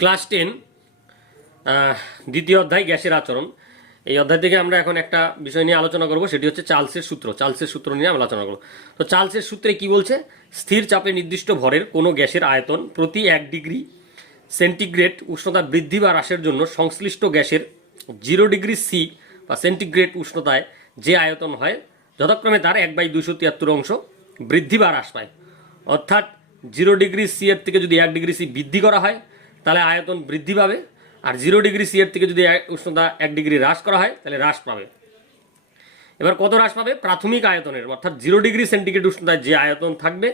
Class 10 দ্বিতীয় অধ্যায় গ্যাসের আচরণ। এই অধ্যায় থেকে আমরা এখন একটা বিষয় নিয়ে আলোচনা করব, সেটি হচ্ছে চার্লসের সূত্র। চার্লসের সূত্র নিয়ে আমরা আলোচনা করব। তো চার্লসের সূত্রে কি বলছে? স্থির চাপে নির্দিষ্ট ভরের কোনো গ্যাসের আয়তন প্রতি 1 ডিগ্রি সেন্টিগ্রেড উষ্ণতা বৃদ্ধি বা হ্রাসের জন্য সংশ্লিষ্ট গ্যাসের 0 ডিগ্রি সি বা সেন্টিগ্রেড উষ্ণতায় যে আয়তন হয় যথাক্রমে তার 1/273 অংশ বৃদ্ধি বা হ্রাস পায়। অর্থাৎ 0 ডিগ্রি সি এর থেকে যদি 1 ডিগ্রি সি বৃদ্ধি করা হয় তাহলে আয়তন বৃদ্ধি পাবে, আর 0 ডিগ্রি সি এর থেকে যদি উষ্ণতা 1 ডিগ্রি হ্রাস করা হয় তাহলে হ্রাস পাবে। এবার কত হ্রাস পাবে? প্রাথমিক আয়তনের, অর্থাৎ 0 ডিগ্রি সেন্টিগ্রেড উষ্ণতায় যে আয়তন থাকবে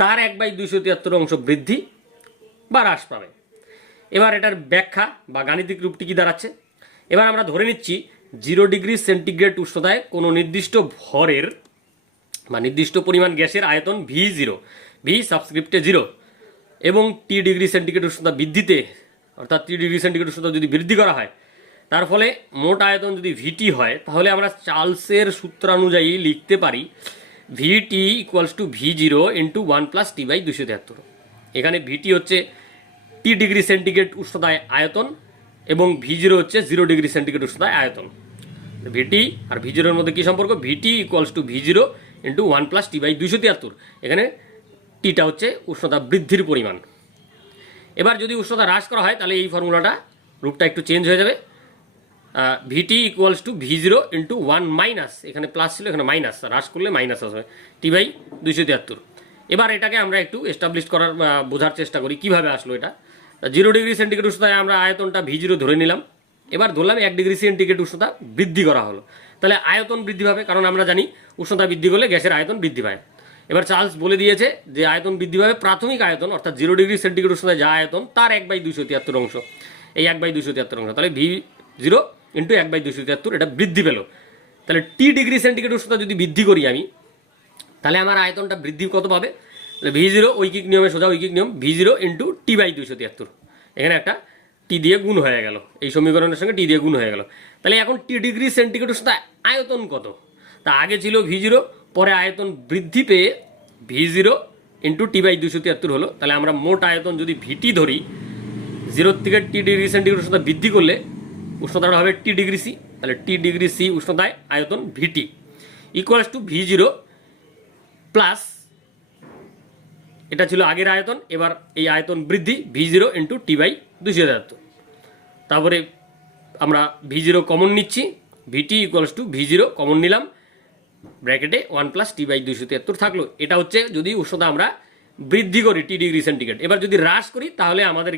তার 1/273 অংশ বৃদ্ধি বা হ্রাস পাবে। এবার এটার ব্যাখ্যা বা গাণিতিক রূপটি কি দাঁড়াচ্ছে? এবার আমরা ধরে নিচ্ছি 0 ডিগ্রি সেন্টিগ্রেড উষ্ণতায় কোনো নির্দিষ্ট ভরের বা নির্দিষ্ট পরিমাণ গ্যাসের আয়তন V0, ভি সাবস্ক্রিপ্টে 0, এবং টি ডিগ্রি সেন্টিগ্রেড উষ্ণতা বৃদ্ধিতে, অর্থাৎ টি ডিগ্রি সেন্টিগ্রেড উষ্ণতা যদি বৃদ্ধি করা হয় তার ফলে মোট আয়তন যদি ভিটি হয় তাহলে আমরা চার্লসের সূত্রানুযায়ী লিখতে পারি VT equals to V0 into 1 plus T/273। এখানে ভিটি হচ্ছে টি ডিগ্রি সেন্টিগ্রেড উষ্ণতায় আয়তন এবং V0 হচ্ছে 0 ডিগ্রি সেন্টিগ্রেড উষ্ণতায় আয়তন। ভিটি আর V0 এর মধ্যে কি সম্পর্ক? VT equals to V0 into 1 plus T/273। এখানে টিটা হচ্ছে উষ্ণতা বৃদ্ধির পরিমাণ। এবার যদি উষ্ণতা হ্রাস করা হয় তাহলে এই ফর্মুলাটা রূপটা একটু চেঞ্জ হয়ে যাবে। VT equals to V0 into 1 minus, এখানে প্লাস ছিল এখানে মাইনাস, হ্রাস করলে মাইনাস আসবে, T/273। এবার এটাকে আমরা একটু এস্টাবলিশ করার বোঝার চেষ্টা করি কিভাবে আসলো এটা। 0 ডিগ্রি সেন্টিগ্রেড উষ্ণতায় আমরা আয়তনটা V0 ধরে নিলাম, এবার ধরলাম 1 ডিগ্রি সেন্টিগ্রেড উষ্ণতা বৃদ্ধি করা হলো, তাহলে আয়তন বৃদ্ধি পাবে, কারণ আমরা জানি উষ্ণতা বৃদ্ধি করলে গ্যাসের আয়তন বৃদ্ধি পায়। এবার চার্লস বলে দিয়েছে যে আয়তন বৃদ্ধি পাবে প্রাথমিক আয়তন, অর্থাৎ 0 ডিগ্রি সেন্টিগ্রেড উষ্ণতায় যা আয়তন তার 1/273 অংশ, এই 1/273 অংশ, তাহলে V0 ইন্টু 1/273 এটা বৃদ্ধি পেল। তাহলে টি ডিগ্রি সেন্টিগ্রেড উষ্ণতা যদি বৃদ্ধি করি আমি, তাহলে আমার আয়তনটা বৃদ্ধি কত পাবে? তাহলে V0 ঐকিক নিয়মে, সোজা ঐকিক নিয়ম, V0 ইন্টু T/273। এখানে একটা টি দিয়ে গুণ হয়ে গেল, এই সমীকরণের সঙ্গে টি দিয়ে গুণ হয়ে গেল। তাহলে এখন টি ডিগ্রি সেন্টিগ্রেড উষ্ণতা আয়তন কত? তা আগে ছিল V0, পরে আয়তন বৃদ্ধি পেয়ে V0 ইন্টু T/273 হলো। তাহলে আমরা মোট আয়তন যদি ভিটি ধরি, 0 থেকে টি ডিগ্রি সেন্টিগ্রেড উষ্ণতা বৃদ্ধি করলে উষ্ণতাটা হবে টি ডিগ্রি সি, তাহলে টি ডিগ্রি সি উষ্ণতায় আয়তন ভিটি ইকুয়ালস টু V0 প্লাস, এটা ছিল আগের আয়তন, এবার এই আয়তন বৃদ্ধি V0 ইন্টু T/273। তারপরে আমরা V0 কমন নিচ্ছি, ভিটি ইকুয়ালস টু V0 কমন নিলাম, ব্র্যাকেটে 1 প্লাস T/273 থাকলো। এটা হচ্ছে যদি উষ্ণতা আমরা বৃদ্ধি করি টি ডিগ্রি সেন্টিগ্রেড। এবার যদি হ্রাস করি তাহলে আমাদের